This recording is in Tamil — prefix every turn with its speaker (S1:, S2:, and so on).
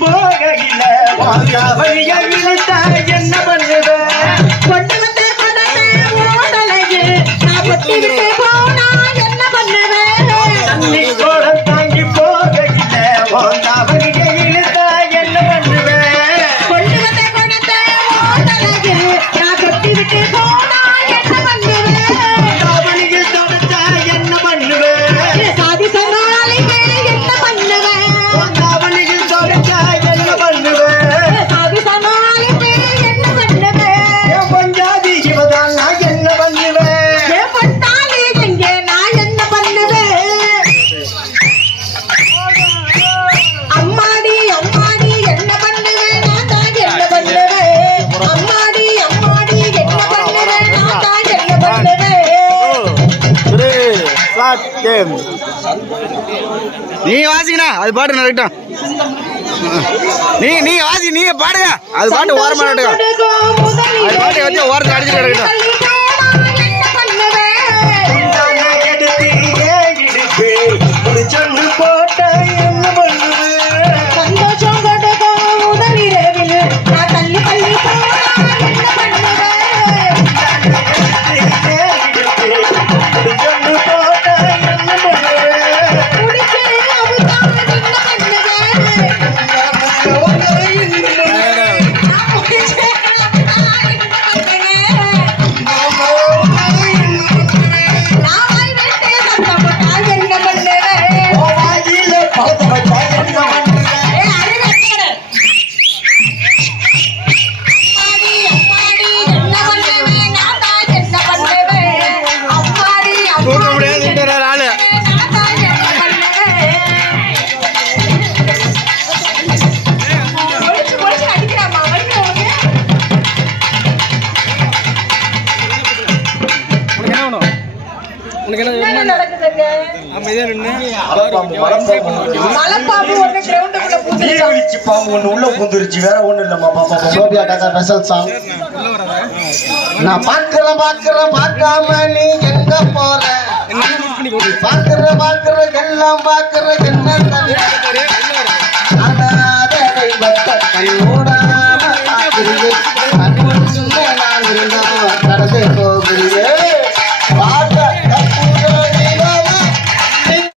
S1: போகையில வழிய விழுத்தா என்ன
S2: பண்ணுவ பாட்டு
S3: நீ வாசிக்கணா அது பாட்டு நடக்கட்டும் நீ நீ வாசி நீங்க பாடுங்க. அது பாட்டு ஓரமா நடக்கும் அது பாட்டு வச்சு ஓரத்தை அடிச்சுட்டு நடக்கட்டும் வேணும். உனக்கு என்ன
S2: வேணும்?
S3: அமைதியா நின்னு.
S2: மலைப்பாம்பு
S1: வேற ஒண்ணு இல்லம்மா. பாப்பா
S4: சோபியா சாங் நான் பாக்குறேன் பாக்குறேன் பார்க்காம நீ எங்க போற? பாக்குற பாக்குற எல்லாம் பாக்குற என்ன